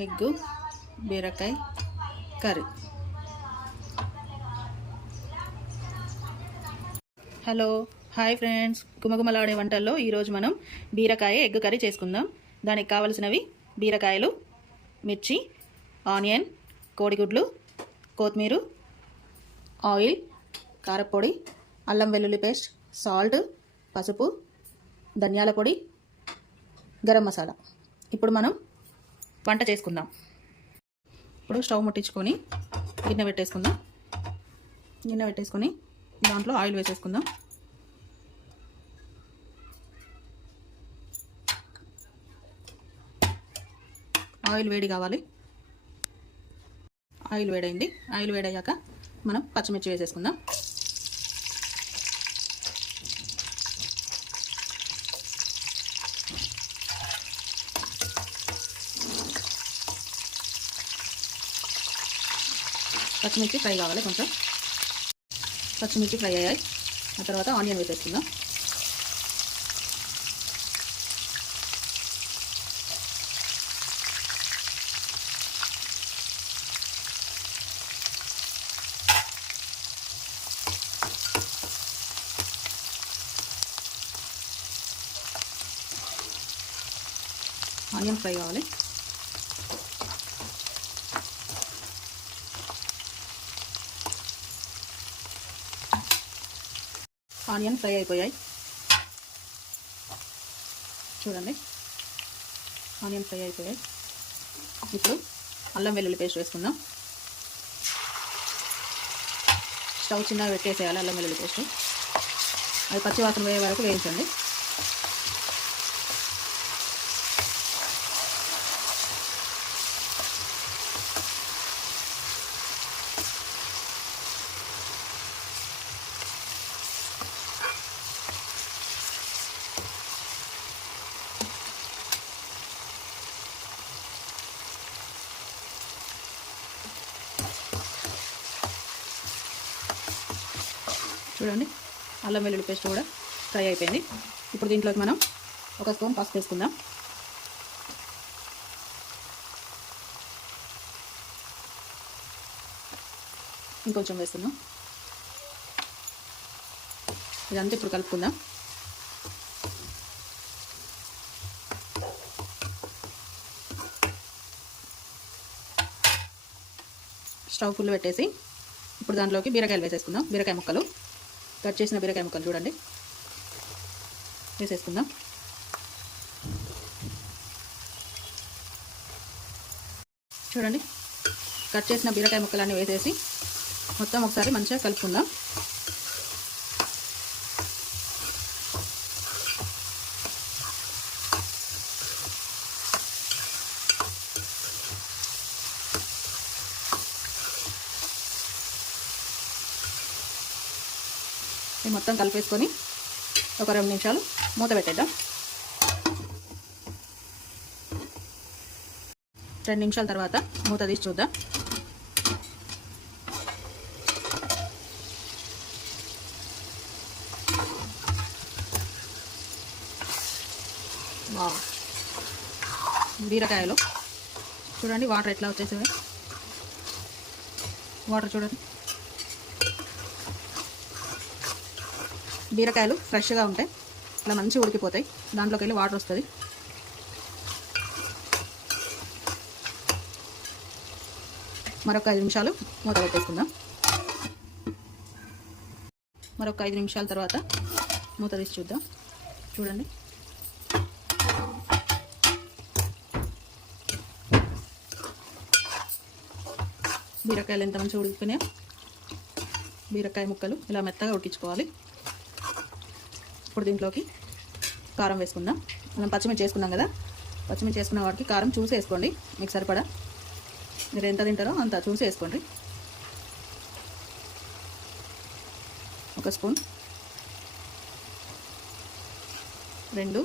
Egg బీరకాయ curry. Hello hi friends. గుమగుమలాడే వంటల్లో ఈరోజు మనం బీరకాయ ఎగ్ కర్రీ చేసుకుందాం. దానికి కావలసినవి బీరకాయలు మిర్చి ఆనియన్ కోడిగుడ్లు కొత్తిమీర ఆయిల్ కారపొడి అల్లం వెల్లుల్లి పేస్ట్ సాల్ట్ పసుపు ధనియాల పొడి గరం మసాలా. ఇప్పుడు మనం వంట చేసుకుందాం. ఇప్పుడు స్టవ్ ముట్టించుకొని గిన్నె పెట్టేసుకుందాం. గిన్నె పెట్టేసుకొని దాంట్లో ఆయిల్ వేసేసుకుందాం. ఆయిల్ వేడి కావాలి. ఆయిల్ వేడైంది. ఆయిల్ వేడయ్యాక మనం పచ్చిమిర్చి వేసేసుకుందాం. పచ్చిమిర్చి ఫ్రై కావాలి కొంచెం. పచ్చిమిర్చి ఫ్రై అయ్యాయి. ఆ తర్వాత ఆనియన్ వేసేసుకుందాం. ఆనియన్ ఫ్రై కావాలి. ఆనియన్ ఫ్రై అయిపోయాయి. చూడండి. ఆనియన్ ఫ్రై అయిపోయాయి. ఇప్పుడు అల్లం వెల్లుల్లి పేస్ట్ వేసుకుందాం. స్టవ్ చిన్నగా పెట్టేసేయాలి అల్లం వెల్లుల్లి పేస్ట్. అది పచ్చివాసన పోయే వరకు వేయించండి. చూడండి. అల్లం వెల్లుల్లి పేస్ట్ కూడా ఫ్రై అయిపోయింది. ఇప్పుడు దీంట్లోకి మనం ఒక స్పూన్ పసుపు వేసుకుందాం. ఇంకొంచెం వేస్తున్నాం ఇదంతా ఇప్పుడు కలుపుకుందాం. స్టవ్ ఫుల్ పెట్టేసి ఇప్పుడు దాంట్లోకి బీరకాయలు వేసేసుకుందాం. బీరకాయ ముక్కలు. కట్ చేసిన బీరకాయ ముక్కలు చూడండి. వేసేసుకుందాం చూడండి. కట్ చేసిన బీరకాయ ముక్కలన్నీ వేసేసి మొత్తం ఒకసారి మంచిగా కలుపుకుందాం. ఇది మొత్తం కలిపేసుకొని ఒక రెండు నిమిషాలు మూత పెట్టేద్దాం. రెండు నిమిషాల తర్వాత మూత తీసి చూద్దాం. వావ్. బీరకాయలు. చూడండి వాటర్ ఎట్లా వచ్చేసేవి వాటర్ చూడండి. బీరకాయలు ఫ్రెష్గా ఉంటాయి. ఇలా మంచిగా ఉడికిపోతాయి. దాంట్లోకి వెళ్ళి వాటర్ వస్తుంది. మరొక ఐదు నిమిషాలు మూత పెట్టేసుకుందాం. మరొక ఐదు నిమిషాల తర్వాత మూత తీసి చూద్దాం. చూడండి. బీరకాయలు ఎంత మంచిగా ఉడికిపోయినాయో. బీరకాయ ముక్కలు ఇలా మెత్తగా ఉడికించుకోవాలి. ఇప్పుడు దీంట్లోకి కారం వేసుకుందాం. మనం పచ్చిమిర్చి వేసుకున్నాం కదా? పచ్చిమిర్చి వేసుకున్న వాటికి కారం చూసి వేసుకోండి మీకు సరిపడా? మీరు ఎంత తింటారో అంత చూసి వేసుకోండి ఒక స్పూన్. రెండు.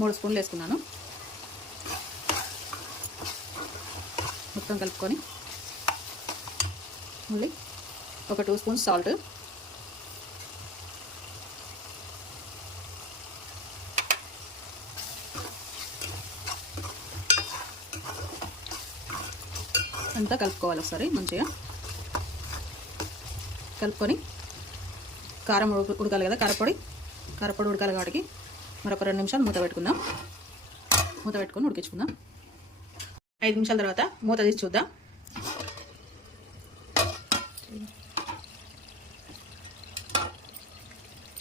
మూడు స్పూన్లు వేసుకున్నాను. మొత్తం కలుపుకొని. మళ్ళీ ఒక టూ స్పూన్స్ సాల్ట్. అంతా కలుపుకోవాలి ఒకసారి మంచిగా. కలుపుకొని కారం ఉడకాలి కదా కారపొడి. కారపొడి ఉడకాలి కాబట్టి మరొక రెండు నిమిషాలు మూత పెట్టుకుందాం. మూత పెట్టుకొని ఉడికించుకుందాం. ఐదు నిమిషాల తర్వాత మూత తీసి చూద్దాం.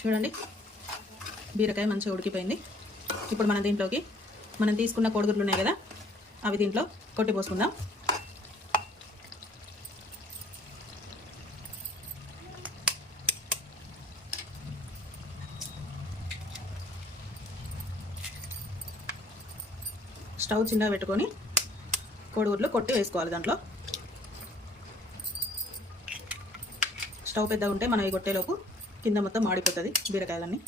చూడండి. బీరకాయ మంచిగా ఉడికిపోయింది. ఇప్పుడు మనం దీంట్లోకి మనం తీసుకున్న కోడిగుడ్లు ఉన్నాయి కదా అవి దీంట్లో కొట్టిపోసుకుందాం స్టవ్ చిన్నగా పెట్టుకొని కోడిగుడ్లు కొట్టి వేసుకోవాలి దాంట్లో. స్టవ్ పెద్దగా ఉంటే మనం ఈ కొట్టేలోపు కింద మొత్తం మాడిపోతుంది బీరకాయలన్నీ.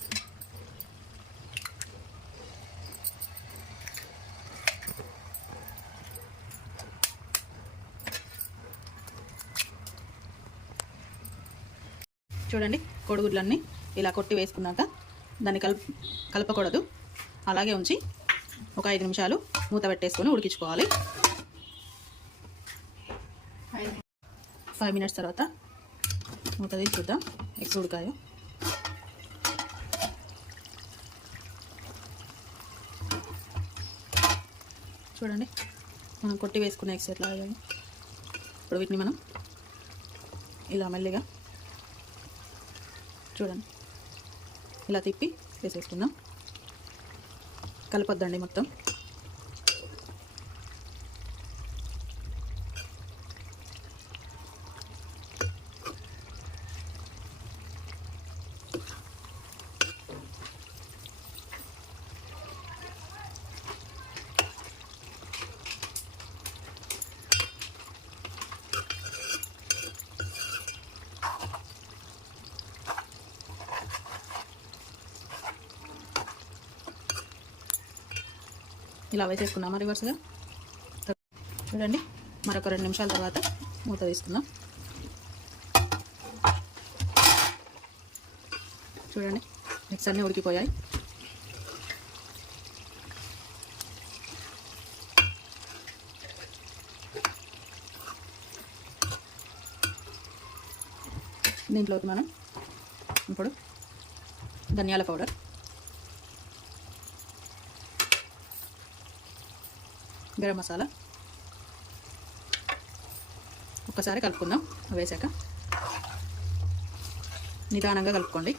చూడండి కోడిగుడ్లన్నీ ఇలా కొట్టి వేసుకున్నాక దాన్ని కలుపు కలపకూడదు. అలాగే ఉంచి ఒక ఐదు నిమిషాలు మూత పెట్టేసుకొని ఉడికించుకోవాలి. ఫైవ్ మినిట్స్ తర్వాత మూత తీసి చూద్దాం. ఎగ్స్ ఉడకాయో చూడండి మనం కొట్టి వేసుకున్న ఎగ్స్ ఎట్లా ఇప్పుడు వీటిని మనం ఇలా మెల్లిగా చూడండి. ఇలా తిప్పి వేసేసుకుందాం. కలపొద్దండి మొత్తం. ఇలా వేసేసుకున్నామా రివర్స్గా చూడండి. మరొక రెండు నిమిషాల తర్వాత మూత తీసుకుందాం. చూడండి. మిక్స్ అన్నీ ఉడికిపోయాయి. దీంట్లోకి మనం ఇప్పుడు ధనియాల పౌడర్ గరం మసాలా. ఒక్కసారి కలుపుకుందాం వేసాక. నిదానంగా కలుపుకోండి.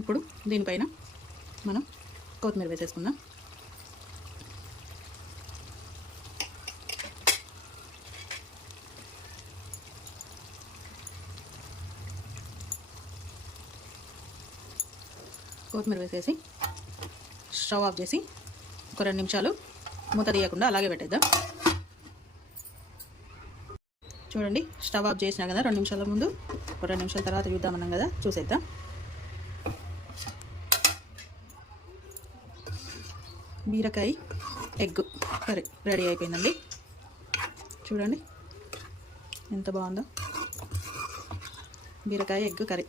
ఇప్పుడు దీనిపైన మనం కొత్తిమీర వేసేసుకుందాం. కొత్తిమీర వేసేసి స్టవ్ ఆఫ్ చేసి ఒక రెండు నిమిషాలు మూత తీయకుండా అలాగే పెట్టేద్దాం. చూడండి స్టవ్ ఆఫ్ చేసినా కదా రెండు నిమిషాల ముందు ఒక రెండు నిమిషాల తర్వాత చూద్దామన్నాం కదా చూసేద్దాం. బీరకాయ ఎగ్ కర్రీ రెడీ అయిపోయిందండి. చూడండి ఎంత బాగుందో. బీరకాయ ఎగ్ కర్రీ.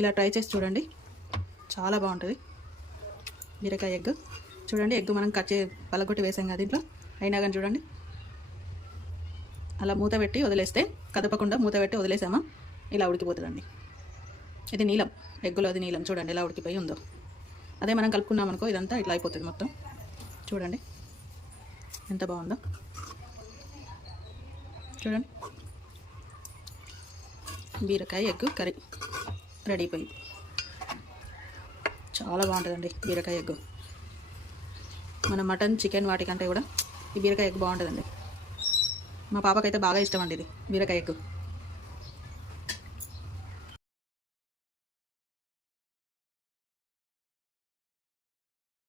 ఇలా ట్రై చేసి చూడండి. చాలా బాగుంటుంది. బీరకాయ ఎగ్. చూడండి ఎగ్ మనం కట్ చే పలగొట్టి వేసాం కదా దీంట్లో. అయినా కానీ చూడండి. అలా మూత పెట్టి వదిలేస్తే కదపకుండా మూత పెట్టి వదిలేసామా? ఇలా ఉడికిపోతుందండి. ఇది నీలం. ఎగ్గులో అది నీలం. చూడండి ఎలా ఉడికిపోయి ఉందో. అదే మనం కలుపుకున్నాం అనుకో ఇదంతా ఇట్లా అయిపోతుంది మొత్తం. చూడండి ఎంత బాగుందో. చూడండి. బీరకాయ ఎగ్ కర్రీ రెడీ అయిపోయింది. చాలా బాగుంటుందండి బీరకాయ ఎగ్ మన మటన్ చికెన్ వాటికంటే కూడా ఈ బీరకాయ ఎగ్ బాగుంటుందండి. మా పాపకైతే బాగా ఇష్టం అండి ఇది బీరకాయ ఎగ్